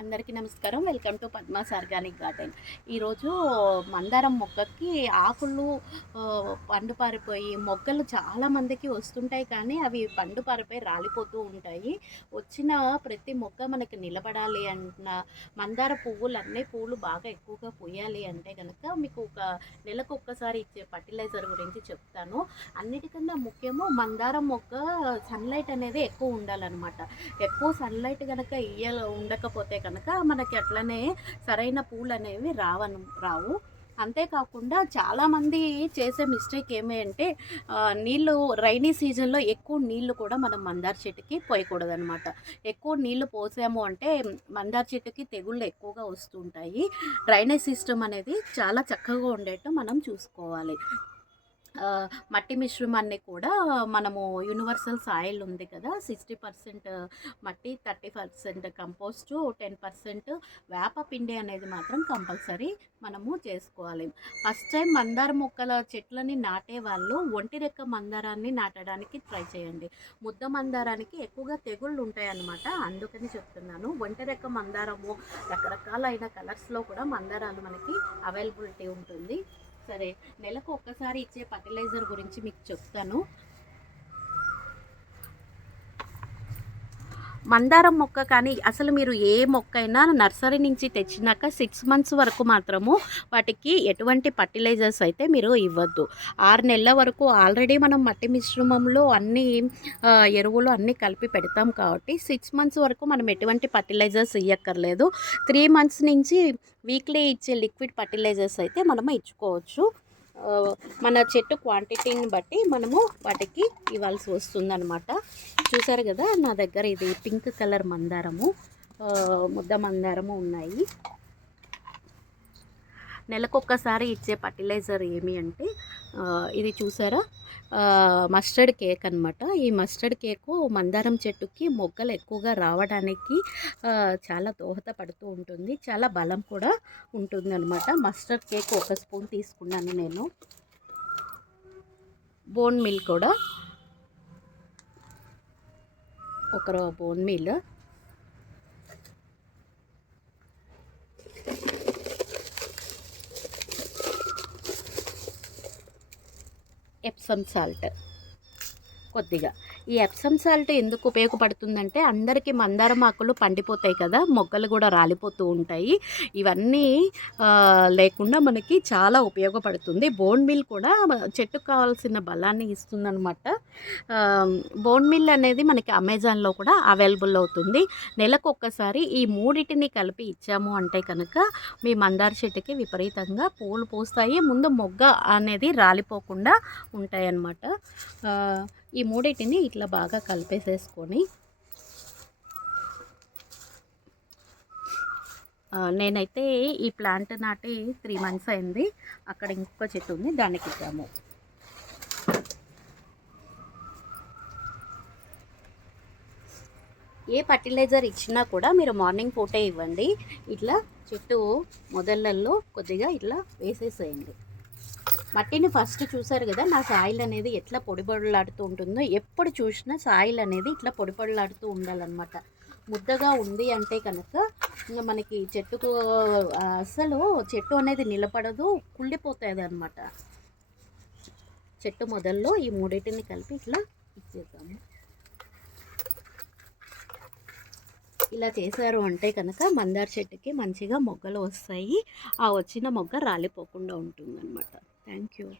అందరికీ నమస్కారం. Welcome to Padma's organic garden. ఈరోజు మందారం మొక్కకి ఆకులు పండు పారిపోయి మొగ్గలు చాలామందికి వస్తుంటాయి కానీ అవి పండు పారిపోయి రాలిపోతూ ఉంటాయి. వచ్చిన ప్రతి మొక్క మనకి నిలబడాలి అన్న మందార పువ్వులు అన్నీ పువ్వులు బాగా ఎక్కువగా పూయాలి అంటే కనుక మీకు ఒక నెలకు ఒక్కసారి ఇచ్చే ఫర్టిలైజర్ గురించి చెప్తాను. అన్నిటికన్నా ముఖ్యము మందారం మొక్క సన్లైట్ అనేది ఎక్కువ ఉండాలన్నమాట. ఎక్కువ సన్లైట్ కనుక ఇయ్య ఉండకపోతే కనుక మనకి అట్లనే సరైన పూలు అనేవి రావను రావు. అంతేకాకుండా చాలామంది చేసే మిస్టేక్ ఏమి అంటే నీళ్ళు రైనీ సీజన్లో ఎక్కువ నీళ్ళు కూడా మనం మందార చెట్టుకి పోయకూడదనమాట. ఎక్కువ నీళ్ళు పోసాము అంటే మందార చెట్టుకి తెగుళ్ళు ఎక్కువగా వస్తుంటాయి డ్రైనేజ్ సిస్టమ్ అనేది చాలా చక్కగా ఉండేట్టు మనం చూసుకోవాలి. మట్టి మిశ్రమాన్ని కూడా మనము యూనివర్సల్ సాయిల్ ఉంది కదా సిక్స్టీ పర్సెంట్ మట్టి thirty percent compost ten percent వేప పిండి అనేది మాత్రం కంపల్సరీ మనము చేసుకోవాలి. ఫస్ట్ టైం మందార మొక్కల చెట్లని నాటే వాళ్ళు ఒంటి రెక్క మందారాన్ని నాటడానికి ట్రై చేయండి. ముద్ద మందారానికి ఎక్కువగా తెగుళ్ళు ఉంటాయన్నమాట అందుకని చెప్తున్నాను. ఒంటి రెక్క మందారము రకరకాలైన కలర్స్లో కూడా మందారాలు మనకి అవైలబిలిటీ ఉంటుంది. సరే నెలకు ఒక్కసారి ఇచ్చే ఫర్టిలైజర్ గురించి మీకు చెప్తాను. మందారం మొక్క కానీ అసలు మీరు ఏ మొక్క అయినా నర్సరీ నుంచి తెచ్చినాక సిక్స్ మంత్స్ వరకు మాత్రము వాటికి ఎటువంటి ఫర్టిలైజర్స్ అయితే మీరు ఇవ్వద్దు. ఆరు నెలల వరకు ఆల్రెడీ మనం మట్టి మిశ్రమంలో అన్ని ఎరువులు అన్నీ కలిపి పెడతాం కాబట్టి సిక్స్ మంత్స్ వరకు మనం ఎటువంటి ఫర్టిలైజర్స్ ఇవ్వక్కర్లేదు త్రీ మంత్స్ నుంచి వీక్లీ ఇచ్చే లిక్విడ్ ఫర్టిలైజర్స్ అయితే మనము ఇచ్చుకోవచ్చు. మన చెట్టు క్వాంటిటీని బట్టి మనము వాటికి ఇవ్వాల్సి వస్తుందన్నమాట. చూసారు కదా నా దగ్గర ఇది పింక్ కలర్ మందారము. ముద్ద మందారము ఉన్నాయి. నెలకొక్కసారి ఇచ్చే ఫర్టిలైజర్ ఏమి అంటే ఇది చూసారా? మస్టర్డ్ కేక్ అనమాట ఈ మస్టర్డ్ కేకు మందారం చెట్టుకి మొగ్గలు ఎక్కువగా రావడానికి చాలా దోహదపడుతూ ఉంటుంది. చాలా బలం కూడా ఉంటుంది అనమాట మస్టర్డ్ కేక్ ఒక స్పూన్ తీసుకున్నాను నేను. బోన్ మిల్ కూడా. ఒక బోన్ మిల్. ఎప్సమ్ సాల్ట్ కొద్దిగా. ఈ ఎప్సమ్ సాల్ట్ ఎందుకు ఉపయోగపడుతుందంటే అందరికీ మందారం ఆకులు పండిపోతాయి కదా మొగ్గలు కూడా రాలిపోతూ ఉంటాయి. ఇవన్నీ లేకుండా మనకి చాలా ఉపయోగపడుతుంది. బోన్ మిల్ కూడా చెట్టుకు కావాల్సిన బలాన్ని ఇస్తుందనమాట ఆ, బోన్ మిల్ అనేది మనకి అమెజాన్లో కూడా అవైలబుల్ అవుతుంది. నెలకు ఒక్కసారి ఈ మూడింటిని కలిపి ఇచ్చాము అంటే కనుక మీ మందార చెట్టుకి విపరీతంగా పూలు పూస్తాయి. ముందు మొగ్గ అనేది రాలిపోకుండా ఉంటాయన్నమాట. ఈ మూడింటిని ఇట్లా బాగా కలిపేసేసుకొని నేనైతే ఈ ప్లాంట్ నాటి త్రీ మంత్స్ అయింది. అక్కడ ఇంకొక చెట్టు ఉంది దానికి ఇద్దాము ఏ ఫర్టిలైజర్ ఇచ్చినా కూడా మీరు మార్నింగ్ పూటే ఇవ్వండి. ఇట్లా చెట్టు మొదళ్ళల్లో కొద్దిగా ఇట్లా వేసేసేయండి. మట్టిని ఫస్ట్ చూసారు కదా నా సాయిల్ అనేది ఎట్లా పొడిపొడలాడుతూ ఉంటుందో ఎప్పుడు చూసినా సాయిల్ అనేది ఇట్లా పొడిపొడలాడుతూ ఉండాలన్నమాట. ముద్దగా ఉంది అంటే కనుక మనకి చెట్టుకు అసలు చెట్టు అనేది నిలబడదు కుళ్ళిపోతుంది అనమాట చెట్టు మొదల్లో ఈ మూడింటిని కలిపి ఇట్లా ఇచ్చేద్దాము. ఇలా చేశారు అంటే కనుక మందార చెట్టుకి మంచిగా మొగ్గలు వస్తాయి. ఆ వచ్చిన మొగ్గ రాలిపోకుండా ఉంటుంది thank you.